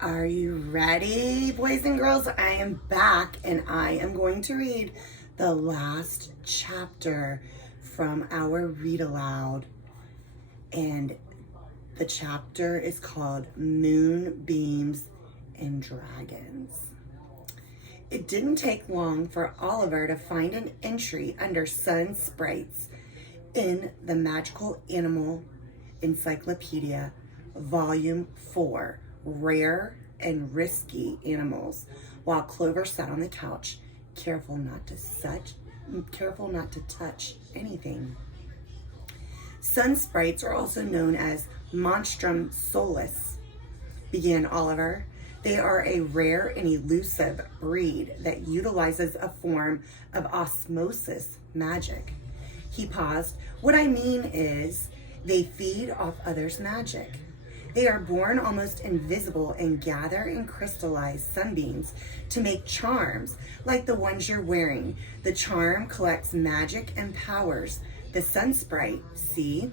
Are you ready, boys and girls? I am back and I am going to read the last chapter from our read aloud. And the chapter is called Moonbeams and Dragons. It didn't take long for Oliver to find an entry under Sun Sprites in the Magical Animal Encyclopedia, Volume 4, Rare and Risky Animals, while Clover sat on the couch, careful not to touch anything. Sun Sprites are also known as Monstrum Solus, began Oliver. They are a rare and elusive breed that utilizes a form of osmosis magic. He paused. What I mean is, they feed off others' magic. They are born almost invisible and gather and crystallize sunbeams to make charms like the ones you're wearing. The charm collects magic and powers the Sun Sprite, see?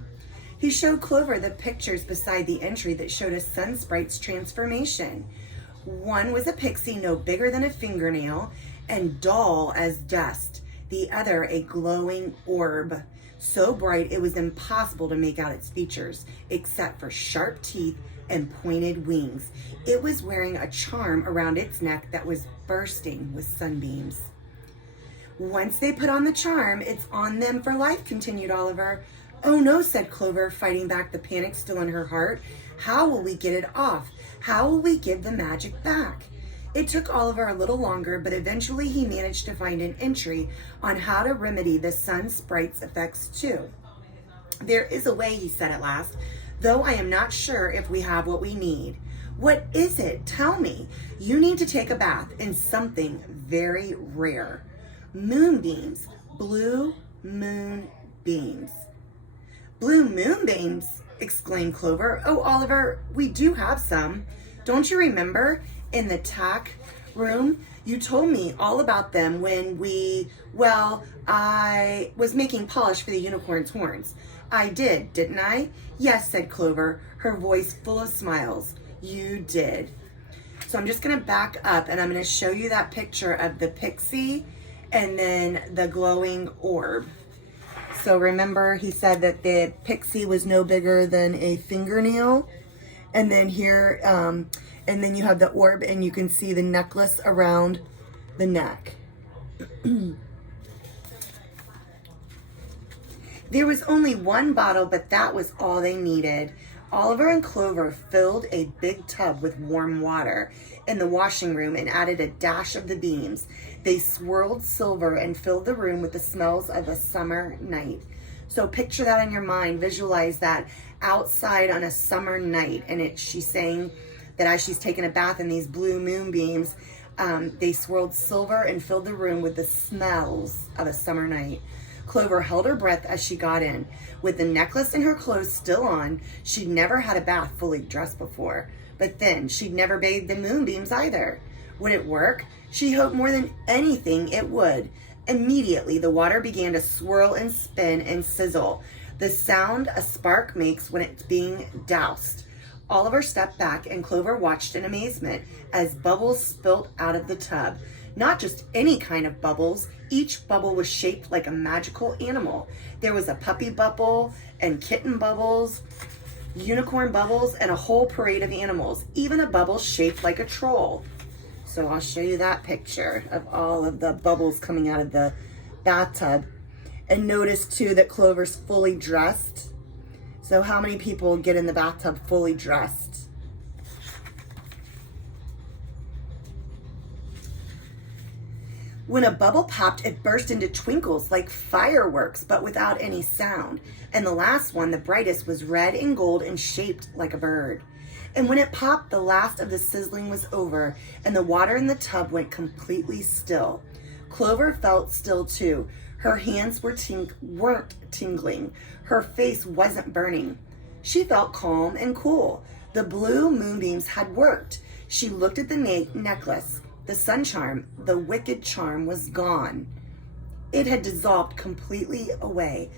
He showed Clover the pictures beside the entry that showed a Sun Sprite's transformation. One was a pixie no bigger than a fingernail and dull as dust. The other a glowing orb, so bright it was impossible to make out its features, except for sharp teeth and pointed wings. It was wearing a charm around its neck that was bursting with sunbeams. Once they put on the charm, it's on them for life, continued Oliver. Oh no, said Clover, fighting back the panic still in her heart. How will we get it off? How will we give the magic back? It took Oliver a little longer, but eventually he managed to find an entry on how to remedy the Sun Sprite's effects too. There is a way, he said at last, though I am not sure if we have what we need. What is it? Tell me. You need to take a bath in something very rare. Moonbeams. Blue moonbeams. Blue moonbeams, exclaimed Clover. Oh, Oliver, we do have some. Don't you remember? In the tack room, you told me all about them when I was making polish for the unicorn's horns. I did, didn't I? Yes, said Clover, her voice full of smiles. You did. So I'm just going to back up and I'm going to show you that picture of the pixie and then the glowing orb. So remember, he said that the pixie was no bigger than a fingernail. And then here, and then you have the orb and you can see the necklace around the neck. There was only one bottle, but that was all they needed. Oliver and Clover filled a big tub with warm water in the washing room and added a dash of the beams. They swirled silver and filled the room with the smells of a summer night. So picture that in your mind, visualize that outside on a summer night. And she's saying that as she's taking a bath in these blue moonbeams, they swirled silver and filled the room with the smells of a summer night. Clover held her breath as she got in. With the necklace and her clothes still on, she'd never had a bath fully dressed before. But then, she'd never bathed the moonbeams either. Would it work? She hoped more than anything it would. Immediately, the water began to swirl and spin and sizzle, the sound a spark makes when it's being doused. Oliver stepped back and Clover watched in amazement as bubbles spilt out of the tub. Not just any kind of bubbles. Each bubble was shaped like a magical animal. There was a puppy bubble and kitten bubbles, unicorn bubbles, and a whole parade of animals. Even a bubble shaped like a troll. So I'll show you that picture of all of the bubbles coming out of the bathtub. And notice too that Clover's fully dressed. So how many people get in the bathtub fully dressed? When a bubble popped, it burst into twinkles like fireworks, but without any sound. And the last one, the brightest, was red and gold and shaped like a bird. And when it popped, the last of the sizzling was over, and the water in the tub went completely still. Clover felt still too. Her hands weren't tingling. Her face wasn't burning. She felt calm and cool. The blue moonbeams had worked. She looked at the necklace. The sun charm, the wicked charm, was gone. It had dissolved completely away.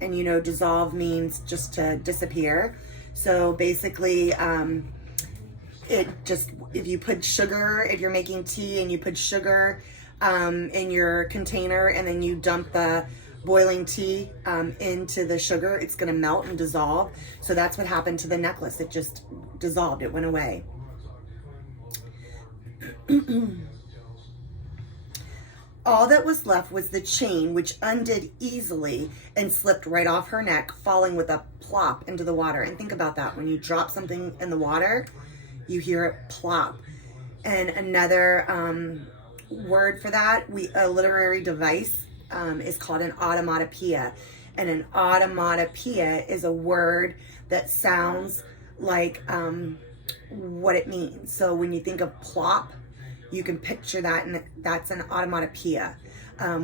And you know, dissolve means just to disappear. So basically, it just, if you put sugar, if you're making tea and you put sugar in your container and then you dump the boiling tea into the sugar, it's going to melt and dissolve. So that's what happened to the necklace. It just dissolved. It went away. All that was left was the chain, which undid easily and slipped right off her neck, falling with a plop into the water. And think about that. When you drop something in the water, you hear it plop. And another word for that, a literary device is called an automatopoeia. And an automatopoeia is a word that sounds like what it means. So when you think of plop, you can picture that, and that's an automatopoeia.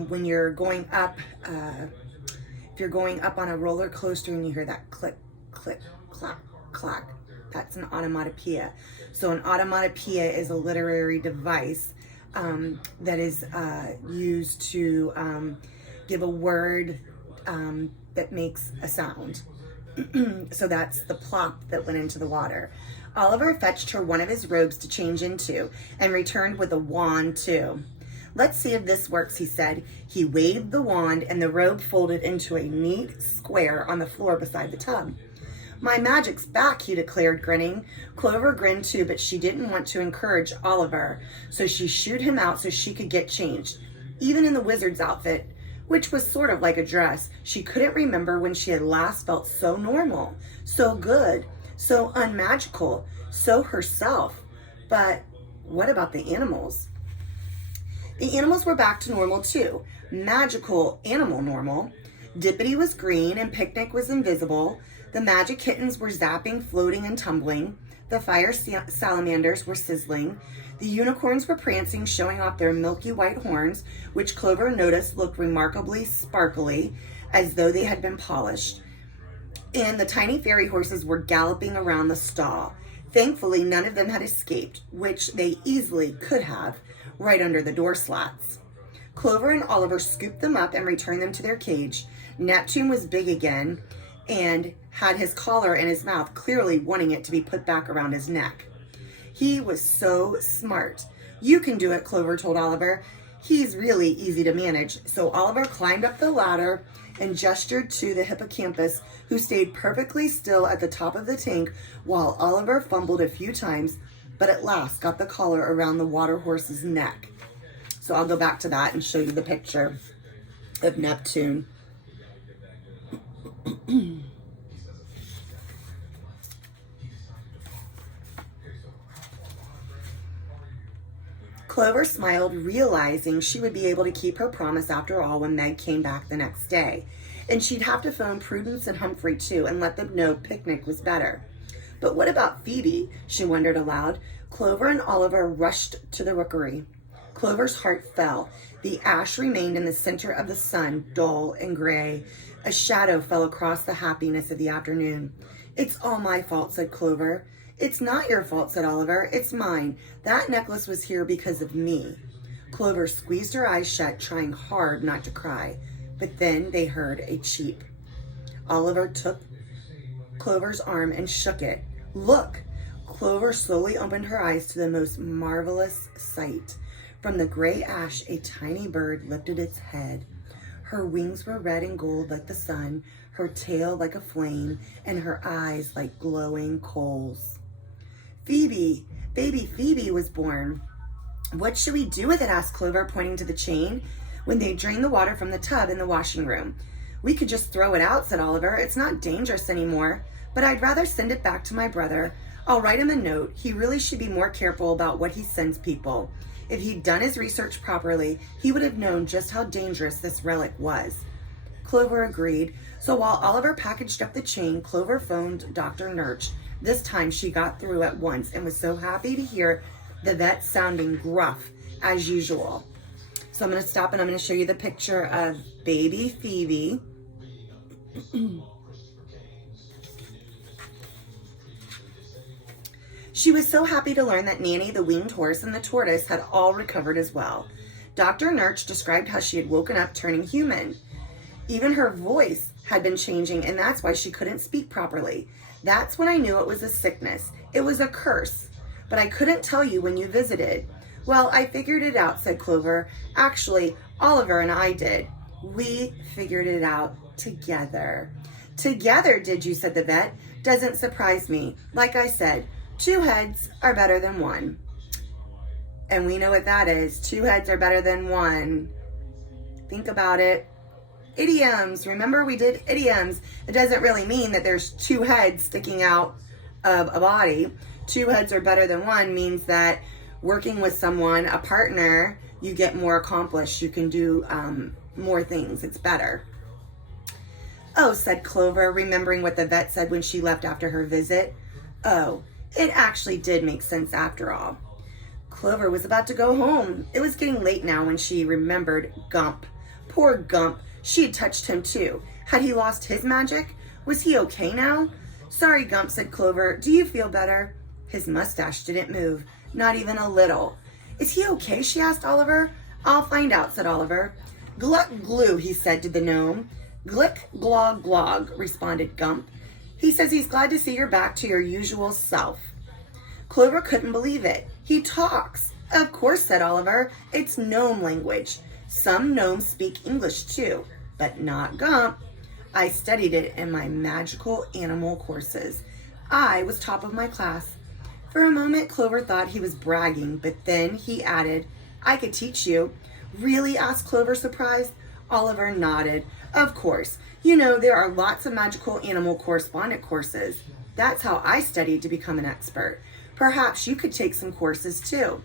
When you're going up, if you're going up on a roller coaster and you hear that click, click, clack, clack, that's an automatopoeia. So an automatopoeia is a literary device that is used to give a word that makes a sound. So that's the plop that went into the water. Oliver fetched her one of his robes to change into and returned with a wand too. Let's see if this works, he said. He waved the wand and the robe folded into a neat square on the floor beside the tub. My magic's back, he declared, grinning. Clover grinned too, but she didn't want to encourage Oliver, so she shooed him out so she could get changed. Even in the wizard's outfit, which was sort of like a dress, she couldn't remember when she had last felt so normal, so good, so unmagical, so herself. But what about the animals? The animals were back to normal too. Magical animal normal. Dippity was green and Picnic was invisible. The magic kittens were zapping, floating, and tumbling. The fire salamanders were sizzling. The unicorns were prancing, showing off their milky white horns, which Clover noticed looked remarkably sparkly, as though they had been polished. And the tiny fairy horses were galloping around the stall. Thankfully, none of them had escaped, which they easily could have, right under the door slats. Clover and Oliver scooped them up and returned them to their cage. Neptune was big again and had his collar in his mouth, clearly wanting it to be put back around his neck. He was so smart. You can do it, Clover told Oliver. He's really easy to manage. So Oliver climbed up the ladder and gestured to the hippocampus, who stayed perfectly still at the top of the tank while Oliver fumbled a few times, but at last got the collar around the water horse's neck. So I'll go back to that and show you the picture of Neptune. Clover smiled, realizing she would be able to keep her promise after all when Meg came back the next day. And she'd have to phone Prudence and Humphrey too and let them know Picnic was better. But what about Phoebe? She wondered aloud. Clover and Oliver rushed to the rookery. Clover's heart fell. The ash remained in the center of the sun, dull and gray. A shadow fell across the happiness of the afternoon. It's all my fault, said Clover. It's not your fault, said Oliver. It's mine. That necklace was here because of me. Clover squeezed her eyes shut, trying hard not to cry. But then they heard a cheep. Oliver took Clover's arm and shook it. Look! Clover slowly opened her eyes to the most marvelous sight. From the gray ash, a tiny bird lifted its head. Her wings were red and gold like the sun, her tail like a flame, and her eyes like glowing coals. Phoebe, baby Phoebe was born. What should we do with it? Asked Clover, pointing to the chain. When they drained the water from the tub in the washing room. We could just throw it out, said Oliver. It's not dangerous anymore, but I'd rather send it back to my brother. I'll write him a note. He really should be more careful about what he sends people. If he'd done his research properly, he would have known just how dangerous this relic was. Clover agreed. So while Oliver packaged up the chain, Clover phoned Dr. Nurch. This time she got through at once and was so happy to hear the vet sounding gruff as usual. So I'm going to stop and I'm going to show you the picture of baby Phoebe. She was so happy to learn that Nanny, the winged horse, and the tortoise had all recovered as well. Dr. Nurch described how she had woken up turning human. Even her voice had been changing, and that's why she couldn't speak properly. That's when I knew it was a sickness. It was a curse. but I couldn't tell you when you visited. Well, I figured it out, said Clover. Actually, Oliver and I did. We figured it out together. Together, did you, said the vet. Doesn't surprise me. Like I said, 2 heads are better than 1. And we know what that is. 2 heads are better than 1. Think about it. Idioms. Remember, we did idioms. It doesn't really mean that there's 2 heads sticking out of a body. 2 heads are better than 1 means that working with someone, a partner, you get more accomplished. You can do more things. It's better. Oh, said Clover, remembering what the vet said when she left after her visit. Oh, it actually did make sense after all. Clover was about to go home. It was getting late now when she remembered Gump. Poor Gump. She had touched him too. Had he lost his magic? Was he okay now? Sorry, Gump, said Clover. Do you feel better? His mustache didn't move, not even a little. Is he okay? She asked Oliver. I'll find out, said Oliver. Gluck glue, he said to the gnome. Glick glog glog, responded Gump. He says he's glad to see you're back to your usual self. Clover couldn't believe it. He talks. Of course, said Oliver. It's gnome language. Some gnomes speak English too, but not Gump. I studied it in my magical animal courses. I was top of my class. For a moment, Clover thought he was bragging, but then he added, I could teach you. Really? Asked Clover, surprised. Oliver nodded. Of course. You know, there are lots of magical animal correspondent courses. That's how I studied to become an expert. Perhaps you could take some courses too.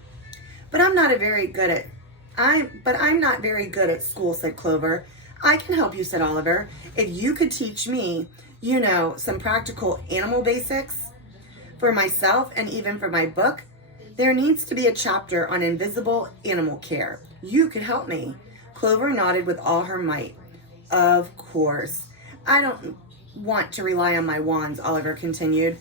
I'm not very good at school, said Clover. I can help you, said Oliver. If you could teach me, some practical animal basics for myself and even for my book, there needs to be a chapter on invisible animal care. You could help me. Clover nodded with all her might. Of course. I don't want to rely on my wands, Oliver continued.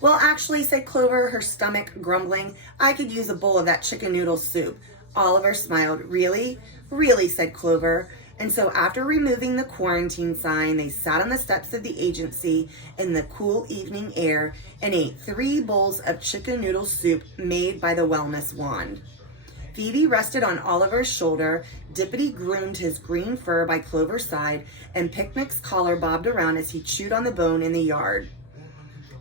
Well, actually, said Clover, her stomach grumbling, I could use a bowl of that chicken noodle soup. Oliver smiled. Really? Really, said Clover. And so after removing the quarantine sign, they sat on the steps of the agency in the cool evening air and ate 3 bowls of chicken noodle soup made by the wellness wand. Phoebe rested on Oliver's shoulder, Dippity groomed his green fur by Clover's side, and Picnic's collar bobbed around as he chewed on the bone in the yard.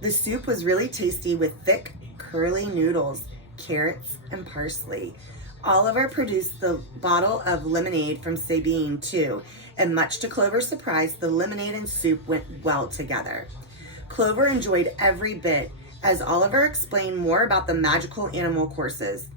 The soup was really tasty with thick, curly noodles, carrots, and parsley. Oliver produced the bottle of lemonade from Sabine, too, and much to Clover's surprise, the lemonade and soup went well together. Clover enjoyed every bit as Oliver explained more about the magical animal courses.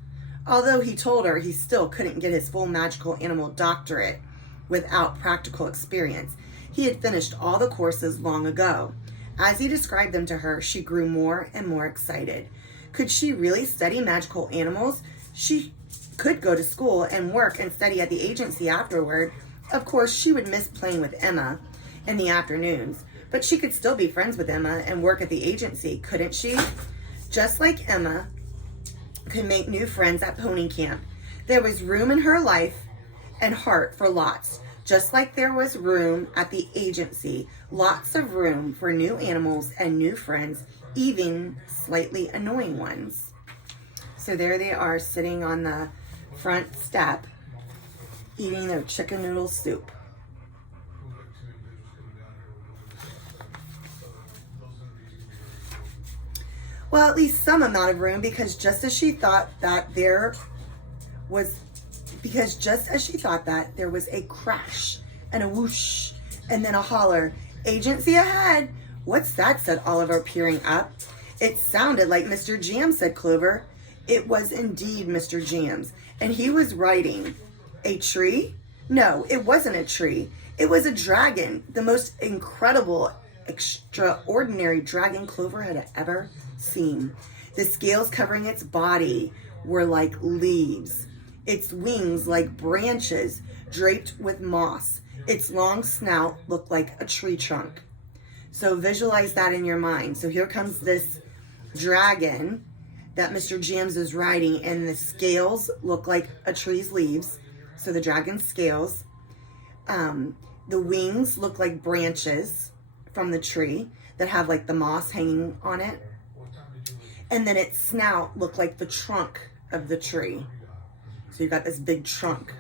Although he told her he still couldn't get his full magical animal doctorate without practical experience. He had finished all the courses long ago. As he described them to her, she grew more and more excited. Could she really study magical animals? She could go to school and work and study at the agency afterward. Of course, she would miss playing with Emma in the afternoons, but she could still be friends with Emma and work at the agency, couldn't she? Just like Emma could make new friends at Pony Camp. There was room in her life and heart for lots, just like there was room at the agency. Lots of room for new animals and new friends, even slightly annoying ones. So there they are sitting on the front step eating their chicken noodle soup. Well, at least some amount of room, because just as she thought that there was a crash and a whoosh and then a holler. Agency ahead. What's that? Said Oliver, peering up. It sounded like Mr. Jams, said Clover. It was indeed Mr. Jams, and he was riding a tree? No, it wasn't a tree. It was a dragon, the most incredible, extraordinary dragon Clover had ever seen. The scales covering its body were like leaves, its wings like branches draped with moss. Its long snout looked like a tree trunk. So visualize that in your mind. So here comes this dragon that Mr. Jams is riding, and the scales look like a tree's leaves. So the dragon's scales. The wings look like branches from the tree that have like the moss hanging on it. And then its snout looked like the trunk of the tree. So you've got this big trunk.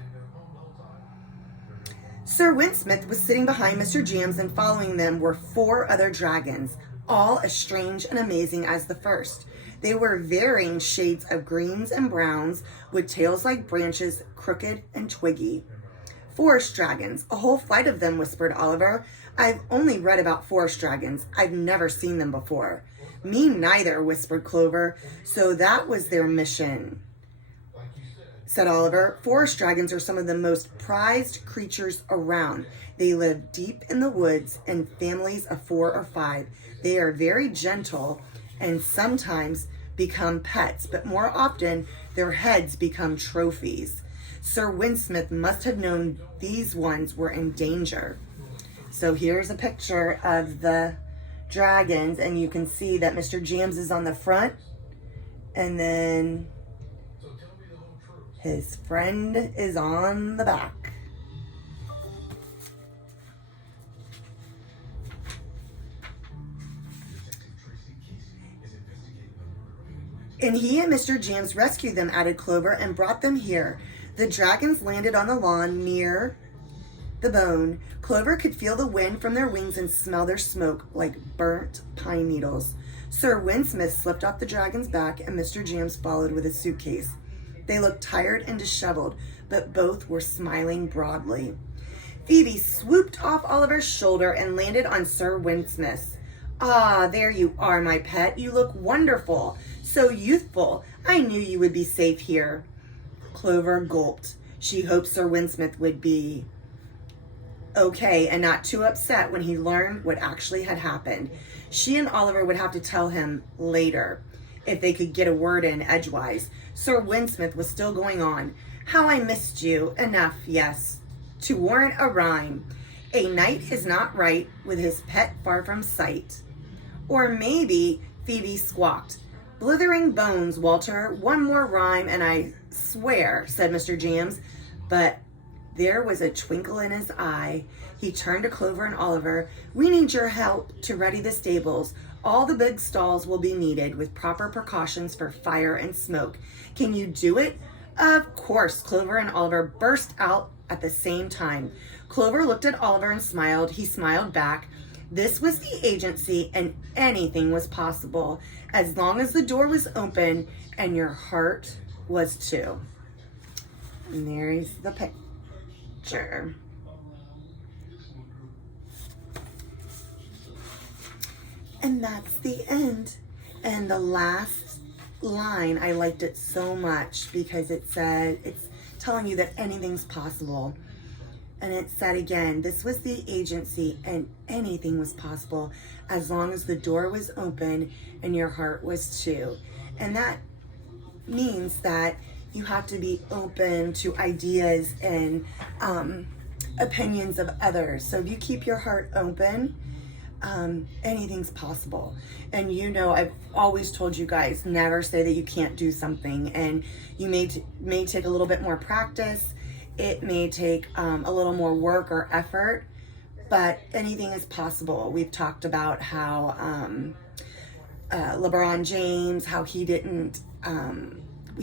Sir Winsmith was sitting behind Mr. Jams, and following them were 4 other dragons, all as strange and amazing as the first. They were varying shades of greens and browns, with tails like branches, crooked and twiggy. Forest dragons, a whole flight of them, whispered Oliver. I've only read about forest dragons. I've never seen them before. Me neither, whispered Clover. So that was their mission, said Oliver. Forest dragons are some of the most prized creatures around. They live deep in the woods in families of 4 or 5. They are very gentle and sometimes become pets, but more often their heads become trophies. Sir Winsmith must have known these ones were in danger. So here's a picture of the dragons, and you can see that Mr. Jams is on the front, and then his friend is on the back. And he and Mr. Jams rescued them, added Clover, and brought them here. The dragons landed on the lawn near the bone. Clover could feel the wind from their wings and smell their smoke like burnt pine needles. Sir Winsmith slipped off the dragon's back, and Mr. Jams followed with his suitcase. They looked tired and disheveled, but both were smiling broadly. Phoebe swooped off Oliver's shoulder and landed on Sir Winsmith's. Ah, there you are, my pet. You look wonderful. So youthful. I knew you would be safe here. Clover gulped. She hoped Sir Winsmith would be okay and not too upset when he learned what actually had happened. She and Oliver would have to tell him later if they could get a word in edgewise. Sir Winsmith was still going on. How I missed you. Enough, yes, to warrant a rhyme. A knight is not right with his pet far from sight. Or maybe, Phoebe squawked. Blithering bones, Walter. One more rhyme and I swear, said Mr. Jams. But there was a twinkle in his eye. He turned to Clover and Oliver. We need your help to ready the stables. All the big stalls will be needed with proper precautions for fire and smoke. Can you do it? Of course, Clover and Oliver burst out at the same time. Clover looked at Oliver and smiled. He smiled back. This was the agency, and anything was possible as long as the door was open and your heart was too. And there's the picture. And that's the end. And the last line, I liked it so much because it said, it's telling you that anything's possible. And it said again, this was the agency and anything was possible as long as the door was open and your heart was too. And that means that you have to be open to ideas and opinions of others. So if you keep your heart open, anything's possible. And you know, I've always told you guys, never say that you can't do something. And you may take a little bit more practice. It may take a little more work or effort, but anything is possible. We've talked about how LeBron James, how he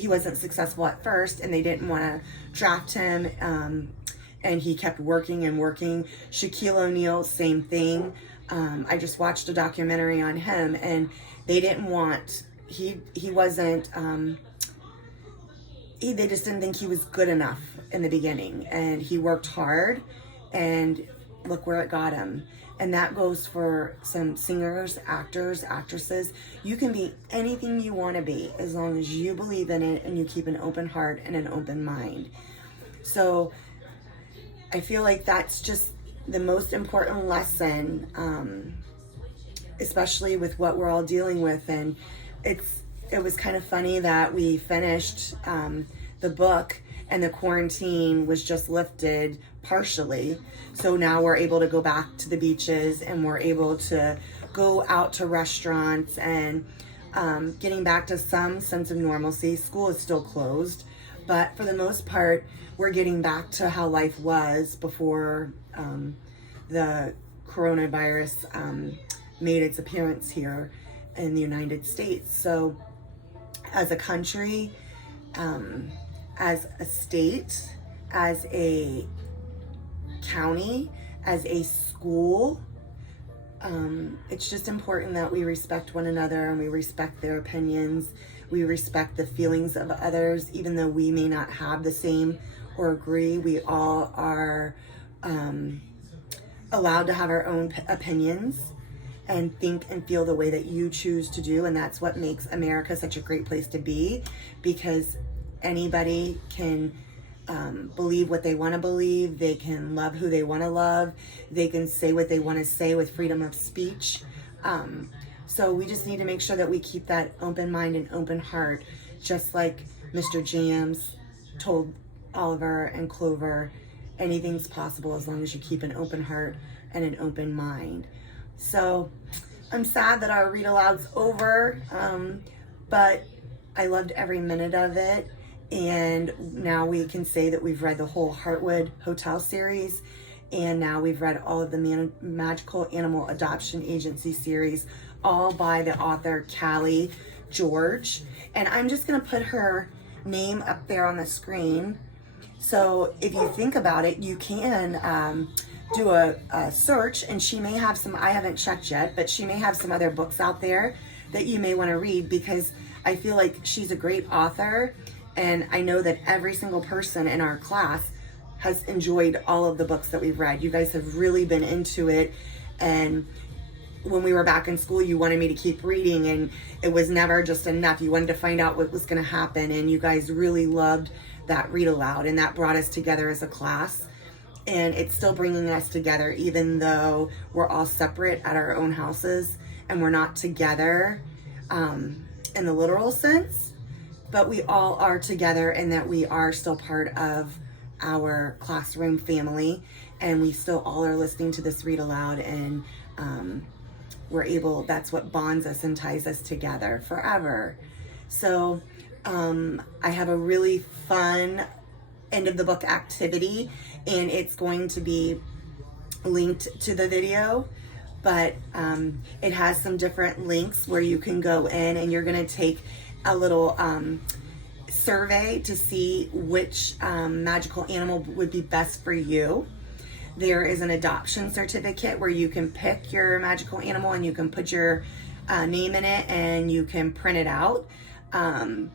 wasn't successful at first and they didn't want to draft him, and he kept working and working. Shaquille O'Neal, same thing. I just watched a documentary on him, and they didn't want, he wasn't, they just didn't think he was good enough in the beginning, and he worked hard, and look where it got him. And that goes for some singers, actors, actresses. You can be anything you want to be as long as you believe in it and you keep an open heart and an open mind. So I feel like that's just the most important lesson, especially with what we're all dealing with. And it was kind of funny that we finished the book and the quarantine was just lifted partially. So now we're able to go back to the beaches and we're able to go out to restaurants and getting back to some sense of normalcy. School is still closed, but for the most part, we're getting back to how life was before the coronavirus made its appearance here in the United States. So as a country, as a state, as a county, as a school. It's just important that we respect one another and we respect their opinions. We respect the feelings of others, even though we may not have the same or agree. We all are allowed to have our own opinions and think and feel the way that you choose to do. And that's what makes America such a great place to be, because anybody can believe what they want to believe. They can love who they want to love. They can say what they want to say with freedom of speech. So we just need to make sure that we keep that open mind and open heart, just like Mr. Jams told Oliver and Clover, anything's possible as long as you keep an open heart and an open mind. So I'm sad that our read aloud's over, but I loved every minute of it. And now we can say that we've read the whole Heartwood Hotel series, and now we've read all of the Magical Animal Adoption Agency series, all by the author Callie George. And I'm just gonna put her name up there on the screen. So if you think about it, you can do a search, and she may have some, I haven't checked yet, but she may have some other books out there that you may wanna read, because I feel like she's a great author. And I know that every single person in our class has enjoyed all of the books that we've read. You guys have really been into it. And when we were back in school, you wanted me to keep reading, and it was never just enough. You wanted to find out what was going to happen. And you guys really loved that read aloud, and that brought us together as a class. And it's still bringing us together, even though we're all separate at our own houses and we're not together in the literal sense. But we all are together, and that we are still part of our classroom family, and we still all are listening to this read aloud, and we're able, that's what bonds us and ties us together forever. So I have a really fun end of the book activity, and it's going to be linked to the video, but it has some different links where you can go in, and you're going to take a little survey to see which magical animal would be best for you. There is an adoption certificate where you can pick your magical animal, and you can put your name in it, and you can print it out. And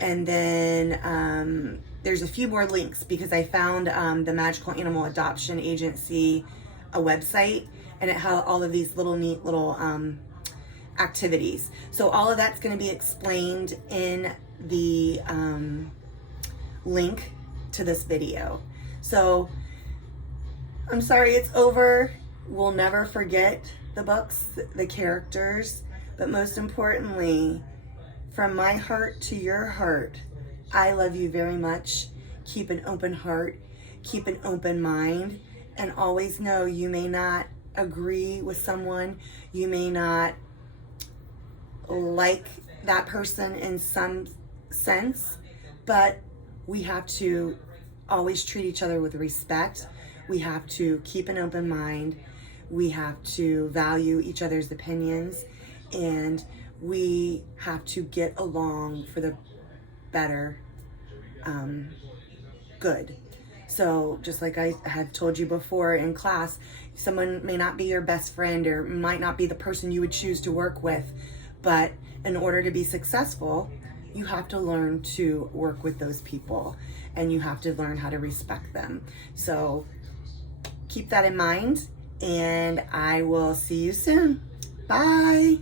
then there's a few more links, because I found the Magical Animal Adoption Agency a website, and it had all of these little neat little activities. So all of that's going to be explained in the link to this video. So I'm sorry it's over. We'll never forget the books, the characters, but most importantly, from my heart to your heart, I love you very much. Keep an open heart, keep an open mind, and always know you may not agree with someone, you may not like that person in some sense, but we have to always treat each other with respect. We have to keep an open mind. We have to value each other's opinions, and we have to get along for the better good. So just like I have told you before in class, someone may not be your best friend, or might not be the person you would choose to work with, but in order to be successful, you have to learn to work with those people, and you have to learn how to respect them. So keep that in mind, and I will see you soon. Bye.